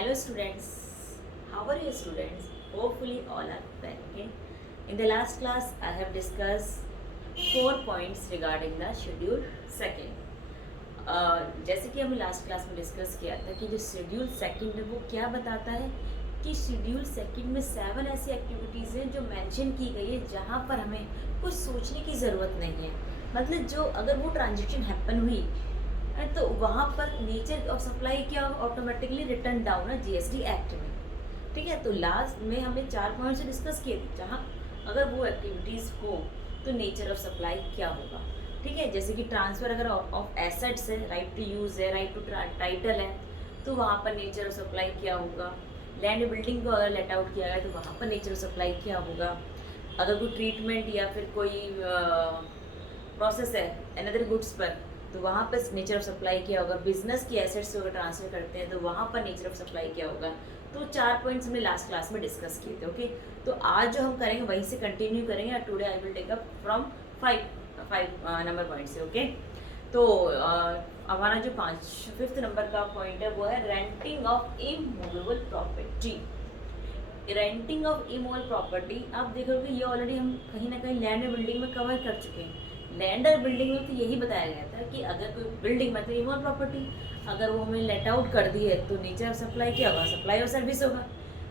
Hello students, how are you students? Hopefully all are well. Okay. In the last class I have discussed 4 points regarding the schedule second. जैसे कि हमने last class में discuss किया था कि जो schedule second है वो क्या बताता है कि शेड्यूल सेकंड में 7 ऐसी एक्टिविटीज़ हैं जो मेंशन की गई है जहाँ पर हमें कुछ सोचने की ज़रूरत नहीं है। मतलब जो अगर वो ट्रांजेक्शन हैपन हुई तो वहाँ पर नेचर ऑफ सप्लाई क्या ऑटोमेटिकली रिटर्न डाउन है जीएसटी एक्ट में। ठीक है, तो लास्ट में हमने 4 पॉइंट्स डिस्कस किए थे जहाँ अगर वो एक्टिविटीज़ हो तो नेचर ऑफ सप्लाई क्या होगा। ठीक है, जैसे कि ट्रांसफ़र अगर ऑफ एसेट्स है, राइट टू यूज़ है, राइट टू टाइटल है, तो वहाँ पर नेचर ऑफ सप्लाई क्या होगा। लैंड बिल्डिंग को अगर लेट आउट किया गया तो वहाँ पर नेचर ऑफ सप्लाई क्या होगा। अगर कोई ट्रीटमेंट या फिर कोई प्रोसेस है अनदर गुड्स पर तो वहाँ पर नेचर ऑफ सप्लाई क्या होगा। बिजनेस की एसेट्स अगर ट्रांसफ़र करते हैं तो वहाँ पर नेचर ऑफ सप्लाई क्या होगा। तो 4 पॉइंट्स हमने लास्ट क्लास में डिस्कस किए थे। ओके, तो आज जो हम करेंगे वहीं से कंटिन्यू करेंगे। Today I will take up from 5 number point से। ओके, तो हमारा जो 5th नंबर का पॉइंट है वो है renting of immovable property. Renting of immovable property आप देखोगे ये ऑलरेडी हम कहीं ना कहीं लैंड और बिल्डिंग में कवर कर चुके हैं। लैंड और बिल्डिंग में तो यही बताया गया था कि अगर कोई बिल्डिंग मतलब इमूवेबल प्रॉपर्टी अगर वो हमें लेट आउट कर दी है तो नेचर ऑफ सप्लाई क्या होगा, सप्लाई और सर्विस होगा।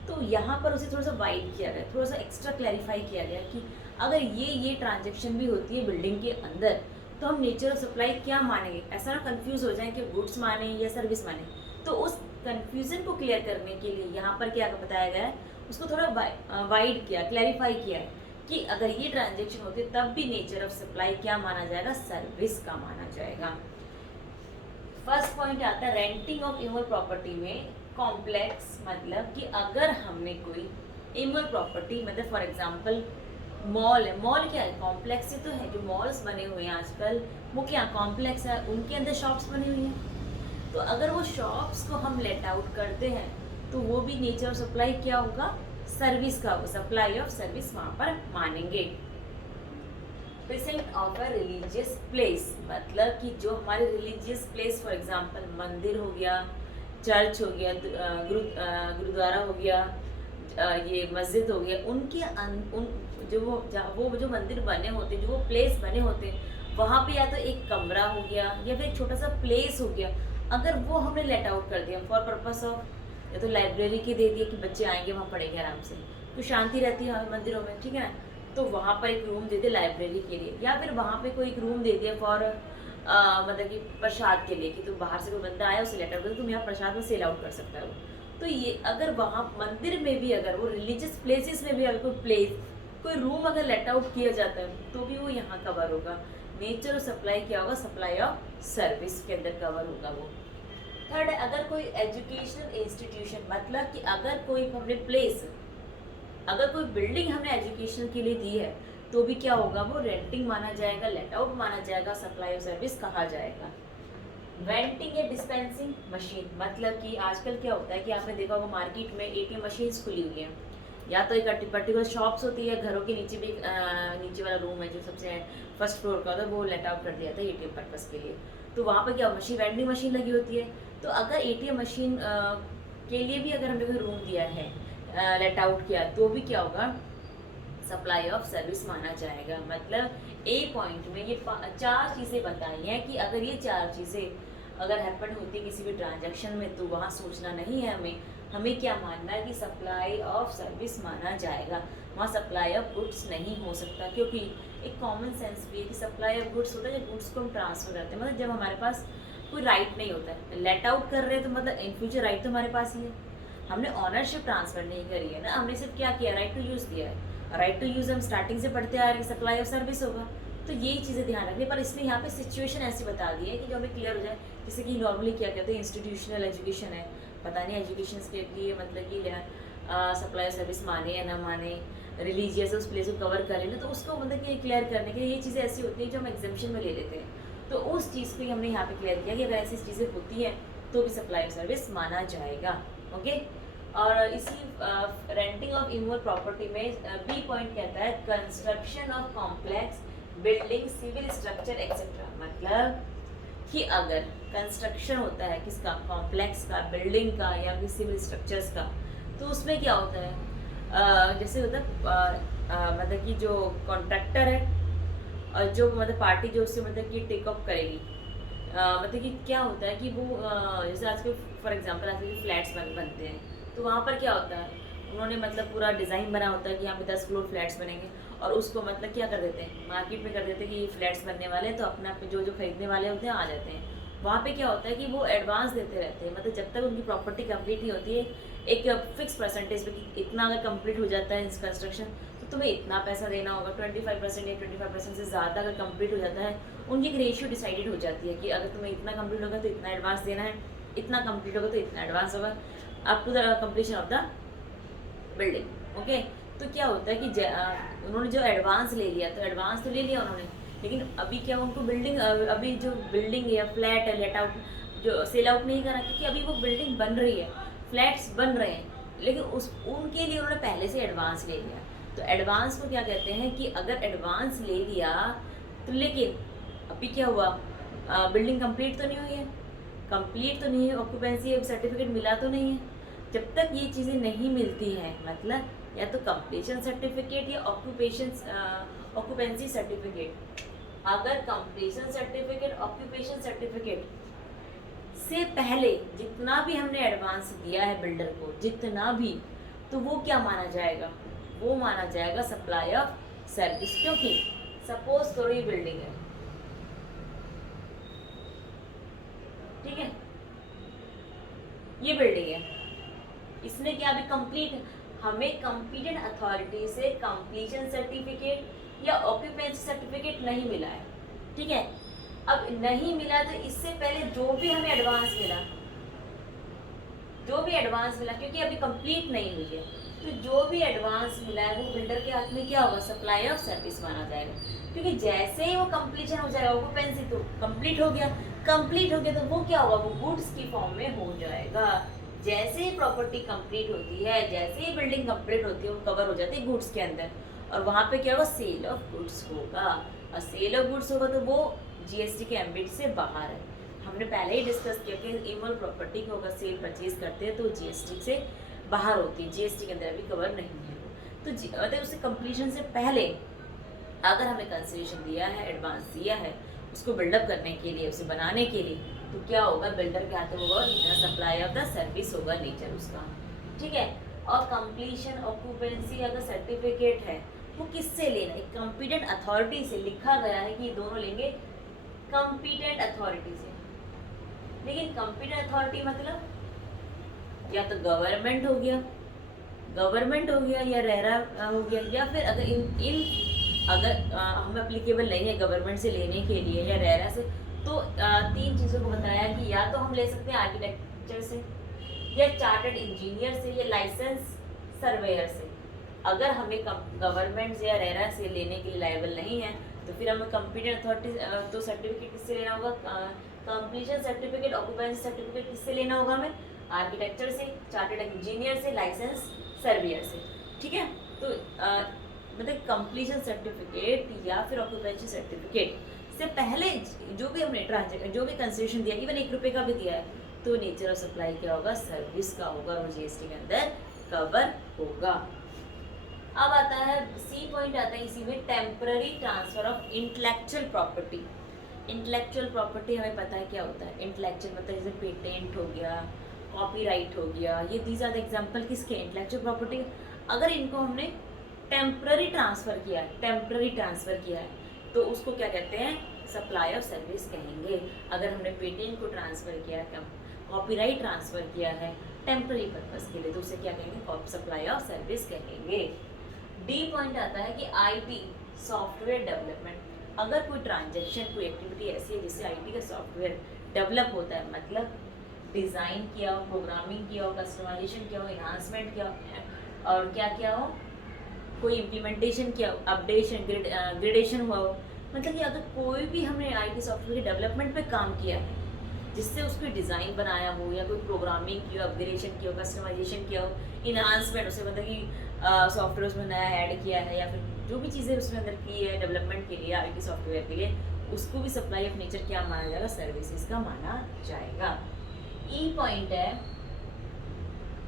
तो यहाँ पर उसे थोड़ा सा वाइड किया गया, थोड़ा सा एक्स्ट्रा क्लैरिफाई किया गया कि अगर ये ट्रांजेक्शन भी होती है बिल्डिंग के अंदर तो हम नेचर ऑफ सप्लाई क्या मानेंगे। ऐसा ना कंफ्यूज हो जाए कि गुड्स माने या सर्विस माने। तो उस कन्फ्यूज़न को क्लियर करने के लिए यहाँ पर क्या बताया गया है, उसको थोड़ा वाइड किया, क्लैरिफाई किया कि अगर ये ट्रांजेक्शन होती है तब भी नेचर ऑफ सप्लाई क्या माना जाएगा, सर्विस का माना जाएगा। फर्स्ट पॉइंट आता है रेंटिंग ऑफ इमूवेबल प्रॉपर्टी में कॉम्प्लेक्स, मतलब कि अगर हमने कोई इमूवेबल प्रॉपर्टी मतलब फॉर एग्जांपल मॉल है। मॉल क्या है, कॉम्प्लेक्स ही तो है। जो मॉल्स बने हुए हैं आजकल वो क्या कॉम्प्लेक्स है, उनके अंदर शॉप्स बनी हुई हैं। तो अगर वो शॉप्स को हम लेट आउट करते हैं तो वो भी नेचर ऑफ सप्लाई क्या होगा, सर्विस का होगा, सप्लाई ऑफ सर्विस वहाँ पर मानेंगे। Present of a religious place, मतलब कि जो हमारे रिलीजियस प्लेस फॉर एग्जांपल मंदिर हो गया, चर्च हो गया, गुरुद्वारा हो गया, ये मस्जिद हो गया, उनके उन जो मंदिर बने होते, जो वो प्लेस बने होते, वहाँ पे या तो एक कमरा हो गया या फिर एक छोटा सा प्लेस हो गया। अगर वो हमने लेट आउट कर दिया फॉर पर्पस ऑफ या तो लाइब्रेरी के दे दिया कि बच्चे आएंगे वहाँ पढ़ेंगे आराम से, तो शांति रहती है मंदिरों में, ठीक है ना। तो वहाँ पर एक रूम दे दिया लाइब्रेरी के लिए, या फिर वहाँ पे कोई एक रूम दे दिया फॉर मतलब कि प्रसाद के लिए कि तुम बाहर से कोई बंदा आया उसे लेट आउट कर, तुम यहाँ प्रसाद में सेल आउट कर सकता हो। तो ये अगर वहाँ मंदिर में भी अगर वो रिलीजियस प्लेसेस में भी अगर कोई रूम अगर लेट आउट किया जाता है तो भी वो यहाँ कवर होगा। नेचर ऑफ सप्लाई क्या होगा, सप्लाई ऑफ सर्विस के अंदर कवर होगा वो। थर्ड है अगर कोई एजुकेशनल इंस्टीट्यूशन, मतलब कि अगर कोई पब्लिक प्लेस, अगर कोई बिल्डिंग हमने एजुकेशन के लिए दी है तो भी क्या होगा, वो रेंटिंग माना जाएगा, लेट आउट माना जाएगा, सप्लाई ऑफ सर्विस कहा जाएगा। वेंटिंग या डिस्पेंसिंग मशीन, मतलब कि आजकल क्या होता है कि आपने देखा होगा मार्केट में एटीएम मशीन्स खुली हुई हैं, या तो एक पर्टिकुलर शॉप्स होती है, घरों के नीचे भी नीचे वाला रूम है जो सबसे फर्स्ट फ्लोर का होता है वो लेट आउट कर दिया था एटीएम पर्पज़ के लिए। तो वहाँ पर क्या मशीन, वेंडिंग मशीन लगी होती है। तो अगर एटीएम मशीन के लिए भी अगर हमने कोई रूम दिया है, लेट आउट किया, तो भी क्या होगा, सप्लाई ऑफ सर्विस माना जाएगा। मतलब ए पॉइंट में ये 4 चीज़ें बताई हैं कि अगर ये 4 चीज़ें अगर हैपन होती है किसी भी ट्रांजैक्शन में तो वहाँ सोचना नहीं है हमें क्या मानना है कि सप्लाई ऑफ सर्विस माना जाएगा। वहाँ सप्लाई ऑफ गुड्स नहीं हो सकता, क्योंकि एक कॉमन सेंस भी है कि सप्लाई ऑफ गुड्स होता है जब गुड्स को हम ट्रांसफ़र करते हैं, मतलब जब हमारे पास कोई राइट नहीं होता है। लेट आउट कर रहे हैं तो मतलब इन फ्यूचर राइट तो हमारे पास ही है, हमने ऑनरशिप ट्रांसफ़र नहीं करी है ना, हमने सिर्फ क्या किया, राइट टू यूज़ दिया है। राइट टू यूज़ हम स्टार्टिंग से पढ़ते आ रहे हैं, सप्लाई ऑफ सर्विस होगा। तो यही चीज़ें ध्यान रखनी, पर इसने यहाँ पे सिचुएशन ऐसी बता दी है कि जो हमें क्लियर हो जाए। जैसे कि नॉर्मली क्या कहते हैं, इंस्टीट्यूशनल एजुकेशन है, पता नहीं एजुकेशन के लिए मतलब कि सप्लाई ऑफ सर्विस माने या ना माने, रिलीजियस उस प्लेस को कवर कर लेना, तो उसको मतलब कि क्लियर करने के लिए ये चीज़ें ऐसी होती हैं जो हम एग्जाम्पशन में ले लेते हैं। तो उस चीज़ को ही हमने यहाँ पे क्लियर किया कि अगर ऐसी चीज़ें होती हैं तो भी सप्लाई ऑफ सर्विस माना जाएगा। ओके, और इसी रेंटिंग ऑफ इमूवेबल प्रॉपर्टी में बी पॉइंट कहता है construction of complex building, civil structure etcetera, मतलब कि अगर कंस्ट्रक्शन होता है किसका, कॉम्प्लेक्स का, बिल्डिंग का या फिर सिविल स्ट्रक्चर्स का, तो उसमें क्या होता है, जैसे होता है मतलब कि जो कॉन्ट्रैक्टर है और जो मतलब पार्टी जो उससे मतलब कि टेक अप करेगी, मतलब कि क्या होता है कि वो जैसे आजकल फॉर एग्जांपल आजकल फ्लैट्स बनते हैं, तो वहाँ पर क्या होता है, उन्होंने मतलब पूरा डिज़ाइन बना होता है कि यहाँ पे 10 फ्लोर फ्लैट्स बनेंगे, और उसको मतलब क्या कर देते हैं, मार्केट में कर देते हैं कि ये फ्लैट्स बनने वाले हैं, तो अपने आप जो जो खरीदने वाले होते हैं आ जाते हैं। वहाँ पे क्या होता है कि वो एडवांस देते रहते हैं, मतलब जब तक उनकी प्रॉपर्टी कंप्लीट नहीं होती है, एक फिक्स परसेंटेज पे कि इतना अगर कंप्लीट हो जाता है कंस्ट्रक्शन, तो तुम्हें इतना पैसा देना होगा, 25% या 25% से ज़्यादा अगर कंप्लीट हो जाता है, उनकी एक रेशियो डिसाइडेड हो जाती है कि अगर तुम्हें इतना कंप्लीट होगा तो इतना एडवांस देना है, इतना कंप्लीट होगा तो इतना एडवांस होगा, up to the completion of the building. Okay, तो क्या होता है कि उन्होंने जो एडवांस ले लिया, तो एडवांस तो ले लिया उन्होंने, लेकिन अभी क्या उनको बिल्डिंग, अभी जो बिल्डिंग या फ्लैट है लेट आउट जो सेल आउट नहीं करा, क्योंकि अभी वो बिल्डिंग बन रही है, फ्लैट्स बन रहे हैं, लेकिन उनके लिए उन्होंने पहले से एडवांस ले लिया। तो एडवांस को क्या कहते हैं कि अगर एडवांस ले लिया तो, लेकिन अभी क्या हुआ, बिल्डिंग कंप्लीट तो नहीं हुई है, कंप्लीट तो नहीं है, ऑक्यूपेंसी सर्टिफिकेट मिला तो नहीं है। जब तक ये चीज़ें नहीं मिलती हैं, मतलब या तो कंप्लीशन सर्टिफिकेट या ऑक्यूपेंसी सर्टिफिकेट, अगर कंप्लीशन सर्टिफिकेट, ऑक्यूपेशन सर्टिफिकेट से पहले जितना भी हमने एडवांस दिया है बिल्डर को, जितना भी, तो वो क्या माना जाएगा, वो माना जाएगा सप्लाई ऑफ सर्विस। क्योंकि सपोज करो ये बिल्डिंग है, ठीक है, ये बिल्डिंग है, इसने क्या अभी कंप्लीट, हमें कॉम्पिटेंट अथॉरिटी से कंप्लीशन सर्टिफिकेट या ऑक्यूपेंसी सर्टिफिकेट नहीं मिला है, ठीक है। अब नहीं मिला तो इससे पहले जो भी हमें एडवांस मिला, जो भी एडवांस मिला, क्योंकि अभी कंप्लीट नहीं हुई है, तो जो भी एडवांस मिला है वो बिल्डर के हाथ में क्या होगा, सप्लाई ऑफ सर्विस माना जाएगा। क्योंकि जैसे ही वो कंप्लीशन हो जाएगा, ऑक्यूपेंसी तो कंप्लीट हो गया, कंप्लीट हो गया तो वो क्या होगा, वो गुड्स की फॉर्म में हो जाएगा। जैसे ही प्रॉपर्टी कंप्लीट होती है, जैसे ही बिल्डिंग कंप्लीट होती है, वो कवर हो जाती है गुड्स के अंदर, और वहाँ पे क्या होगा, सेल ऑफ गुड्स होगा, और सेल ऑफ गुड्स होगा तो वो जीएसटी के एम्बिट से बाहर है। हमने पहले ही डिस्कस किया कि इवन प्रॉपर्टी को अगर सेल परचेज करते हैं तो जीएसटी से बाहर होती है, जीएसटी के अंदर अभी कवर नहीं है। तो मतलब उससे कंप्लीशन से पहले अगर हमें कंसिडरेशन दिया है, एडवांस दिया है उसको बिल्डअप करने के लिए, उसे बनाने के लिए, तो क्या होगा, बिल्डर के हाथ में होगा सप्लाई ऑफ द सर्विस होगा नेचर उसका, ठीक है। और कंप्लीशन ऑक्यूपेंसी अगर सर्टिफिकेट है वो किससे लेना है, कॉम्पिटेंट अथॉरिटी से। लिखा गया है कि ये दोनों लेंगे कॉम्पिटेंट अथॉरिटी से, लेकिन कॉम्पिटेंट अथॉरिटी मतलब या तो गवर्नमेंट हो गया, या रेरा हो गया, या फिर अगर अगर हम एप्लीकेबल नहीं है गवर्नमेंट से लेने के लिए या रेरा से, तो तीन चीज़ों को बताया कि या तो हम ले सकते हैं आर्किटेक्चर से, या चार्टर्ड इंजीनियर से, या लाइसेंस सर्वेयर से। अगर हमें गवर्नमेंट से या रेरा से लेने के लिए लायबल नहीं है, तो फिर हमें कॉम्पिटेंट अथॉरिटी, तो सर्टिफिकेट किससे लेना होगा, कंप्लीशन सर्टिफिकेट, ऑक्यूपेंसी सर्टिफिकेट किससे लेना होगा हमें, आर्किटेक्चर से, चार्टर्ड इंजीनियर से, लाइसेंस सर्वेयर से, ठीक है। तो मतलब कंप्लीशन सर्टिफिकेट या फिर ऑक्यूपेंसी सर्टिफिकेट से पहले जो भी हमने ट्रांजेक्शन, जो भी कंसिडरेशन दिया, इवन 1 रुपये का भी दिया है, तो नेचर ऑफ सप्लाई क्या होगा, सर्विस का होगा, और जीएसटी के अंदर कवर होगा। अब आता है सी पॉइंट, आता है इसी में temporary transfer of intellectual property. Intellectual property हमें पता है क्या होता है, इंटेलेक्चुअल मतलब जैसे पेटेंट हो गया, कॉपीराइट हो गया, ये दीज आर द एग्जांपल किसके, इंटेलेक्चुअल प्रॉपर्टी। अगर इनको हमने टेम्पररी ट्रांसफ़र किया है, तो उसको क्या कहते हैं, सप्लाई ऑफ सर्विस कहेंगे। अगर हमने पेटेंट को ट्रांसफ़र किया है, कॉपीराइट ट्रांसफ़र किया है टेम्पररी पर्पस के लिए, तो उसे क्या कहेंगे, सप्लाई ऑफ सर्विस कहेंगे। डी पॉइंट आता है कि आईटी सॉफ्टवेयर डेवलपमेंट। अगर कोई ट्रांजेक्शन, कोई एक्टिविटी ऐसी है जिससे आईटी का सॉफ्टवेयर डेवलप होता है, मतलब डिज़ाइन किया हो, प्रोग्रामिंग किया हो, कस्टमाइजेशन किया हो, इन्हांसमेंट किया हो, और क्या किया हो, कोई इम्प्लीमेंटेशन किया, अपडेशन, ग्रेडेशन हुआ हो, मतलब कि अगर कोई भी हमने आईटी सॉफ्टवेयर के डेवलपमेंट पे काम किया है, जिससे उसको डिज़ाइन बनाया हो, या कोई प्रोग्रामिंग किया, अपग्रेडेशन किया हो, कस्टमाइजेशन किया हो, इन्हांसमेंट, उसे मतलब कि सॉफ्टवेयर उसमें नया ऐड किया है, या फिर जो भी चीज़ें उसमें अंदर की है डेवलपमेंट के लिए, आईटी सॉफ्टवेयर के लिए, उसको भी सप्लाई ऑफ नेचर क्या माना जाएगा, सर्विसेज का माना जाएगा। ई पॉइंट है,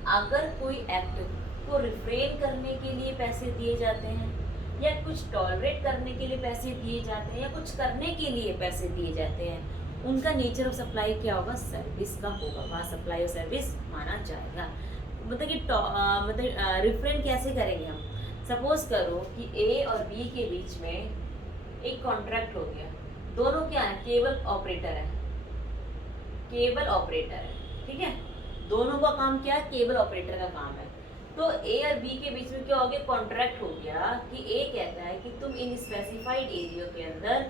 अगर कोई एक्ट को रिफ्रेन करने के लिए पैसे दिए जाते हैं या कुछ टॉलरेट करने के लिए पैसे दिए जाते हैं या कुछ करने के लिए पैसे दिए जाते हैं, उनका नेचर ऑफ सप्लाई क्या होगा, सर्विस का होगा, वहाँ सप्लाई ऑफ सर्विस माना जाएगा। मतलब कि मतलब रिफ्रेन कैसे करेंगे हम, सपोज करो कि ए और बी के बीच में एक कॉन्ट्रैक्ट हो गया, दोनों क्या है, केबल ऑपरेटर है, केबल ऑपरेटर है, ठीक है, दोनों का काम क्या है, केबल ऑपरेटर का काम है। तो ए और बी के बीच में क्या हो गया, कॉन्ट्रैक्ट हो गया कि ए कहता है कि तुम इन स्पेसिफाइड एरिया के अंदर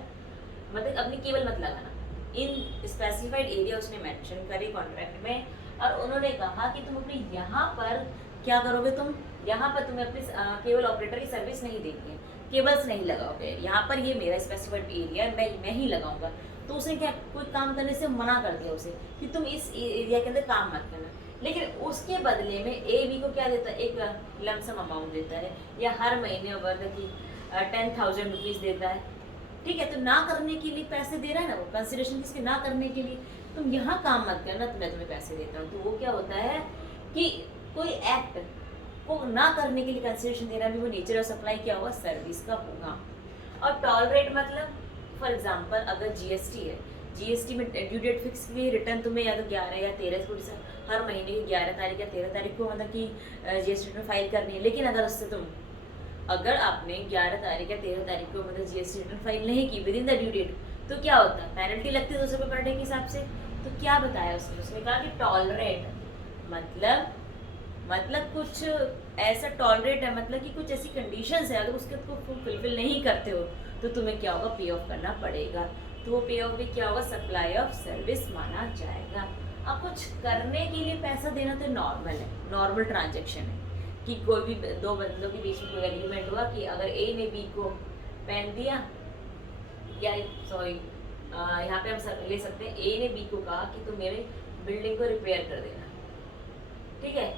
मतलब अपनी केबल मत लगाना, इन स्पेसिफाइड एरिया उसने मेंशन करे कॉन्ट्रैक्ट में, और उन्होंने कहा कि तुम अपने यहाँ पर क्या करोगे, तुम यहाँ पर तुम्हें अपनी केबल ऑपरेटर की सर्विस नहीं देनी है, केबल्स नहीं लगाओगे, यहाँ पर ये मेरा स्पेसिफाइड एरिया है, मैं ही लगाऊंगा। तो उसने क्या कोई काम करने से मना कर दिया उसे कि तुम इस एरिया के अंदर काम मत करना, लेकिन उसके बदले में ए बी को क्या देता है, एक लमसम अमाउंट देता है या हर महीने मतलब कि 10,000 रुपीज़ देता है, ठीक है। तो ना करने के लिए पैसे दे रहा है ना, वो कंसिडरेशन किसके, ना करने के लिए, तुम यहाँ काम मत करना तो मैं तुम्हें पैसे देता हूँ। तो वो क्या होता है कि कोई एक्ट को ना करने के लिए कंसिडरेशन दे रहा है, भी वो नेचर ऑफ सप्लाई क्या होगा, सर्विस का होगा। और टॉलरेट मतलब फॉर एग्जांपल अगर जीएसटी है, जीएसटी में ड्यू डेट फिक्स की रिटर्न तुम्हें या तो 11 या 13 को हर महीने की 11 तारीख या 13 तारीख को मतलब कि जीएसटी रिटर्न फाइल करनी है, लेकिन अगर उससे तुम अगर आपने 11 तारीख या 13 तारीख को मतलब जीएसटी रिटर्न फाइल नहीं की within the due date, तो क्या होता है, पेनल्टी लगती है 200 रुपये पर डे के हिसाब से। तो क्या बताया उसने कहा कि टॉलरेट मतलब कुछ ऐसा टॉलरेट है, मतलब कि कुछ ऐसी कंडीशंस है, अगर उसके को फुलफिल नहीं करते हो तो तुम्हें क्या होगा, पे ऑफ करना पड़ेगा। तो वो पे ऑफ भी क्या होगा, सप्लाई ऑफ सर्विस माना जाएगा। अब कुछ करने के लिए पैसा देना तो नॉर्मल है, नॉर्मल ट्रांजेक्शन है कि कोई भी दो बंदों के बीच में कोई एग्रीमेंट हुआ कि अगर ए ने बी को पेन दिया, या सॉरी यहाँ पे हम ले सकते हैं, ए ने बी को कहा कि तुम मेरे बिल्डिंग को रिपेयर कर देना, ठीक है,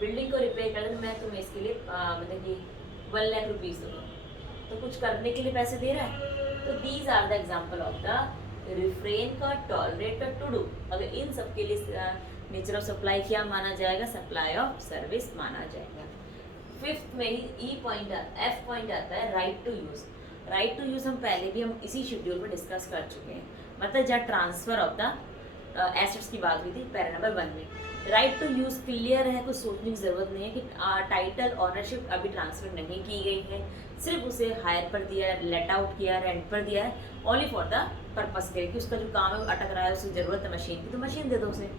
बिल्डिंग को रिपेयर कर देना, मैं तुम्हें इसके लिए मतलब कि 1 लाख रुपीज़ दूंगा। तो कुछ करने के लिए पैसे दे रहा है। तो these are the example of the refrain का, टॉलरेट का, टू डू। अगर इन सब के लिए नेचर ऑफ सप्लाई क्या माना जाएगा, सप्लाई ऑफ सर्विस माना जाएगा। फिफ्थ में ही ई पॉइंट एफ पॉइंट आता है, right to use. Right to use हम पहले भी हम इसी शेड्यूल में डिस्कस कर चुके हैं, मतलब जहाँ ट्रांसफर ऑफ द एसेट्स की बात हुई थी पैरा नंबर 1 में। राइट टू यूज़ क्लियर है, कुछ सोचने की ज़रूरत नहीं है कि टाइटल ऑनरशिप अभी ट्रांसफर नहीं की गई है, सिर्फ उसे हायर पर दिया है, लेट आउट किया है, रेंट पर दिया है, ओनली फॉर द पर्पस के कि उसका जो काम है वो अटक रहा है, उसे ज़रूरत है मशीन की तो मशीन दे दो उसे,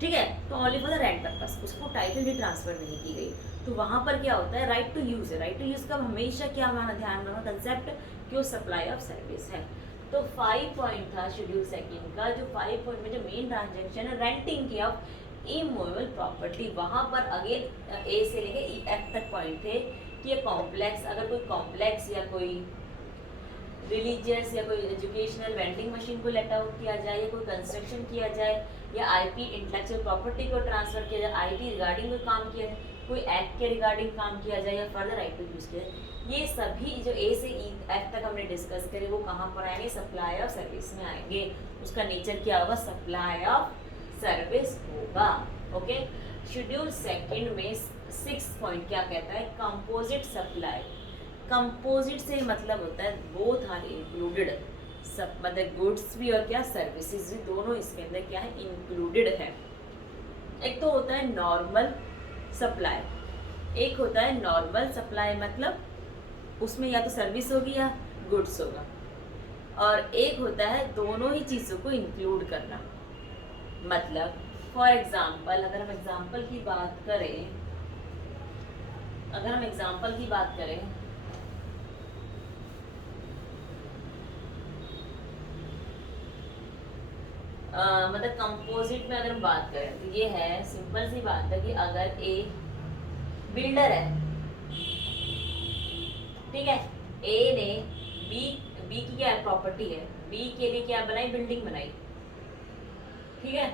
ठीक है। तो only for the rent purpose, उसको टाइटल भी ट्रांसफर नहीं की गई। तो वहाँ पर क्या होता है, राइट टू यूज़ है। राइट टू यूज़ का हमेशा क्या माना, ध्यान रखना कंसेप्ट कि वो सप्लाई ऑफ सर्विस है। तो 5 पॉइंट था शेड्यूल सेकंड का, जो 5 पॉइंट में जो मेन ट्रांजेक्शन है रेंटिंग की ऑफ इमूवेबल प्रॉपर्टी, वहाँ पर अगेन ए से लेके ई एफ तक पॉइंट थे कि ये कॉम्प्लेक्स, अगर कोई कॉम्प्लेक्स या कोई रिलीजियस या कोई एजुकेशनल वेंडिंग मशीन को लेट आउट किया जाए, या कोई कंस्ट्रक्शन किया जाए, या आईपी इंटेलेक्चुअल प्रॉपर्टी को ट्रांसफर किया जाए, आईटी रिगार्डिंग कोई काम किया जाए, कोई एक्ट के रिगार्डिंग काम किया जाए, या फर्दर राइट टू यूज किया जाए, ये सभी जो ए से ई एफ तक हमने डिस्कस करे वो कहाँ पर आएंगे, सप्लाई ऑफ सर्विस में आएंगे। उसका नेचर क्या होगा, सप्लाई ऑफ सर्विस होगा। ओके, शेड्यूल सेकंड में 6 पॉइंट क्या कहता है, कंपोजिट सप्लाई। कंपोजिट से मतलब होता है बोथ आर इंक्लूडेड, सब मतलब गुड्स भी और क्या सर्विसेज भी, दोनों इसके अंदर क्या है, इंक्लूडेड है। एक तो होता है नॉर्मल सप्लाई, एक होता है नॉर्मल सप्लाई मतलब उसमें या तो सर्विस होगी या गुड्स होगा, और एक होता है दोनों ही चीज़ों को इंक्लूड करना। मतलब फॉर एग्जांपल अगर हम एग्जांपल की बात करें, मतलब कंपोजिट में अगर हम बात करें तो ये है, सिंपल सी बात है कि अगर ए बिल्डर है, ठीक है, ए ने बी की क्या प्रॉपर्टी है, बी के लिए क्या बनाई, बिल्डिंग बनाई, ठीक है।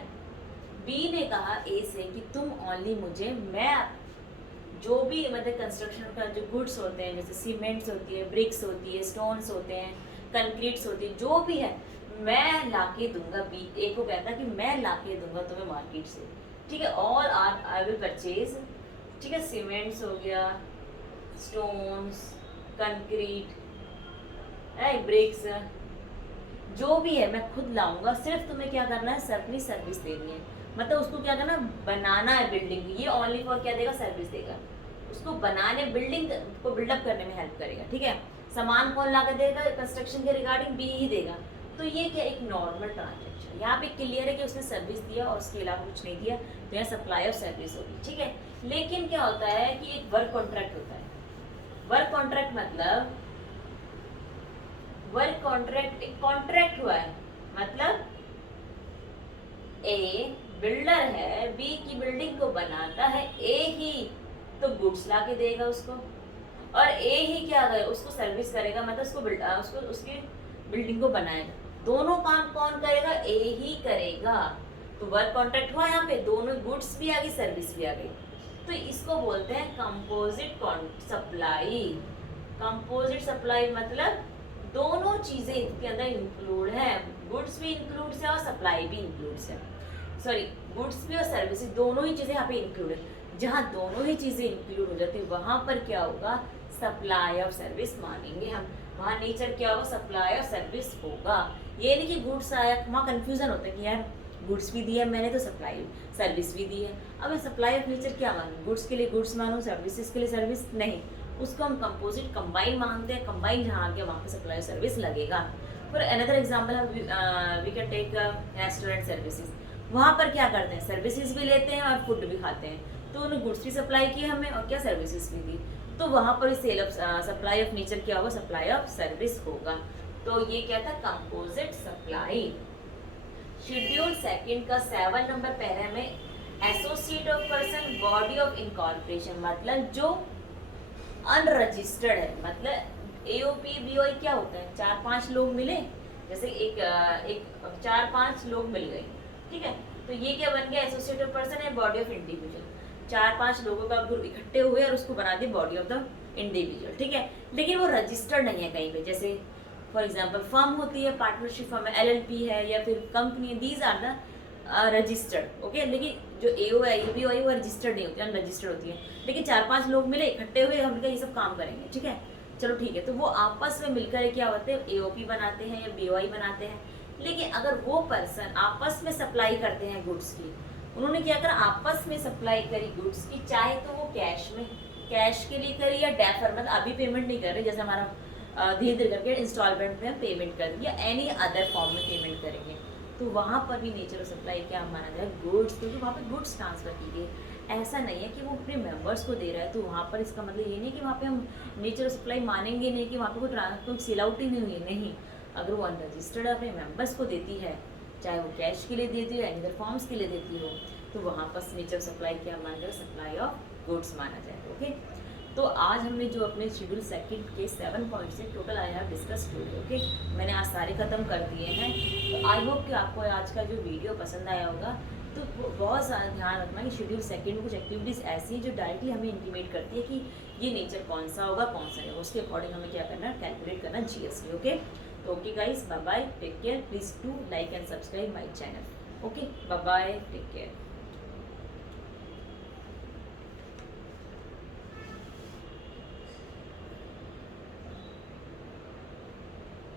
बी ने कहा ए से कि तुम ओनली मुझे, मैं जो भी मतलब कंस्ट्रक्शन का जो गुड्स होते हैं, जैसे सीमेंट्स होती है, ब्रिक्स होती है, स्टोन्स होते हैं, कंक्रीट्स होती है, जो भी है मैं लाके दूंगा। बी ए को कहता है कि मैं लाके दूंगा तुम्हें मार्केट से, ठीक है। All are I will purchase, ठीक है। सीमेंट्स हो गया, स्टोन्स, कंक्रीट, ब्रिक्स, जो भी है मैं खुद लाऊंगा, सिर्फ तुम्हें क्या करना है, अपनी सर्विस देनी है। मतलब उसको क्या करना, बनाना है बिल्डिंग। ये ओनली फॉर क्या देगा, सर्विस देगा। उसको बनाने, बिल्डिंग को बिल्डअप करने में हेल्प करेगा, ठीक है। सामान कौन ला कर देगा, कंस्ट्रक्शन के रिगार्डिंग बी ही देगा। तो ये क्या एक नॉर्मल ट्रांजेक्शन, यहाँ पे क्लियर है कि उसने सर्विस दिया और उसके अलावा कुछ नहीं दिया, तो यहाँ सप्लाई और सर्विस होगी, ठीक है। लेकिन क्या होता है कि एक वर्क कॉन्ट्रैक्ट होता है। वर्क कॉन्ट्रैक्ट मतलब वर्क कॉन्ट्रैक्ट एक कॉन्ट्रैक्ट हुआ है, मतलब ए बिल्डर है, बी की बिल्डिंग को बनाता है, ए ही तो गुड्स ला के देगा उसको, और ए ही क्या करेगा, उसको सर्विस करेगा, मतलब उसको उसकी बिल्डिंग को बनाएगा। दोनों काम कौन करेगा, ए ही करेगा। तो वर्क कॉन्ट्रैक्ट हुआ यहाँ पे, दोनों गुड्स भी आ गई, सर्विस भी आ गई। तो इसको बोलते हैं कंपोजिट सप्लाई। कंपोजिट सप्लाई मतलब दोनों चीजें इसके अंदर इंक्लूड है, गुड्स भी इंक्लूड है और सप्लाई भी इंक्लूड है। सॉरी, गुड्स भी और सर्विसेज दोनों ही चीजें यहाँ पे इंक्लूड है। जहाँ दोनों ही चीजें इंक्लूड हो जाती है वहां पर क्या होगा, सप्लाई और सर्विस मानेंगे हम। वहाँ नेचर क्या होगा, सप्लाई और सर्विस होगा। ये नहीं कि गुड्स आया, वहाँ कंफ्यूजन होता है कि यार गुड्स भी दिया मैंने तो सप्लाई सर्विस भी दी है। अब मैं सप्लाई ऑफ नेचर क्या मानूँ, गुड्स के लिए गुड्स मानूँ, सर्विसेज के लिए सर्विस नहीं, उसको हम कंपोजिट कंबाइन मानते हैं। कंबाइन जहाँ आ गया वहाँ पे सप्लाई सर्विस लगेगा। For another example we can take restaurant services. वहाँ पर क्या करते हैं, सर्विसेज भी लेते हैं और फूड भी खाते हैं। तो उन्होंने गुड्स भी सप्लाई की हमें और क्या सर्विसेज भी दी। तो वहाँ पर sale of supply of nature क्या होगा, सप्लाई ऑफ सर्विस होगा। तो ये क्या था, कंपोजिट सप्लाई। शेड्यूल सेकंड का 7 नंबर पैरा में associate of person, body of incorporation, मतलब जो अनरजिस्टर्ड है। मतलब एओपी बीओई क्या होता है, 4-5 लोग मिले, जैसे एक 4-5 लोग मिल गए, ठीक है। तो ये क्या बन गया, एसोसिएट ऑफ पर्सन है, बॉडी ऑफ इंडिविजुअल। 4-5 लोगों का ग्रुप इकट्ठे हुए और उसको बना दिए बॉडी ऑफ द इंडिविजुअल, ठीक है। लेकिन वो रजिस्टर्ड नहीं है कहीं पे। जैसे फॉर एग्जांपल फर्म होती है, पार्टनरशिप फर्म है, एलएलपी है या फिर company, these are the registered, okay. लेकिन जो एओ है, एबीओ है, वो रजिस्टर्ड नहीं होती है, अनरजिस्टर्ड होती है। लेकिन 4-5 लोग मिले, इकट्ठे हुए, हमने ये सब काम करेंगे, ठीक है, चलो ठीक है। तो वो आपस में मिलकर क्या होते हैं, एओपी बनाते हैं या बीओआई बनाते हैं। लेकिन अगर वो पर्सन आपस में सप्लाई करते हैं गुड्स की, उन्होंने क्या करा, आपस में सप्लाई करी गुड्स की, चाहे तो वो कैश के लिए करी या डेफर, मतलब अभी पेमेंट नहीं कर रहे, जैसे हमारा धीरे धीरे करके इंस्टॉलमेंट में पेमेंट कर देंगे या एनी अदर फॉर्म में पेमेंट करेंगे। तो वहाँ पर भी नेचर ऑफ सप्लाई क्या माना जाए, गुड्स, क्योंकि वहाँ पे गुड्स ट्रांसफर की गई। ऐसा नहीं है कि वो अपने मेंबर्स को दे रहा है, तो वहाँ पर इसका मतलब ये नहीं कि वहाँ पे हम नेचर ऑफ सप्लाई मानेंगे नहीं कि वहाँ पे कोई सेल आउट ही नहीं हुई, नहीं। अगर वो अनरजिस्टर्ड अपने मेंबर्स को देती है, चाहे वो कैश के लिए देती हो या अदर फॉर्म्स के लिए देती हो, तो वहाँ पर नेचर ऑफ सप्लाई क्या माना जाए, सप्लाई ऑफ गुड्स माना जाए, ओके। तो आज हमने जो अपने शेड्यूल सेकंड के 7 पॉइंट से total I have discuss today, okay. मैंने आज सारे खत्म कर दिए हैं। तो आई होप कि आपको आज का जो वीडियो पसंद आया होगा। तो बहुत सारा ध्यान रखना कि शेड्यूल सेकंड में कुछ एक्टिविटीज़ ऐसी हैं जो डायरेक्टली हमें इंटीमेट करती है कि ये नेचर कौन सा होगा, कौन सा नहीं, उसके अकॉर्डिंग हमें क्या करना है, कैलकुलेट करना जीएसटी, ओके। तो okay guys, bye bye, take care, please do like and subscribe my channel, okay, bye bye, take care.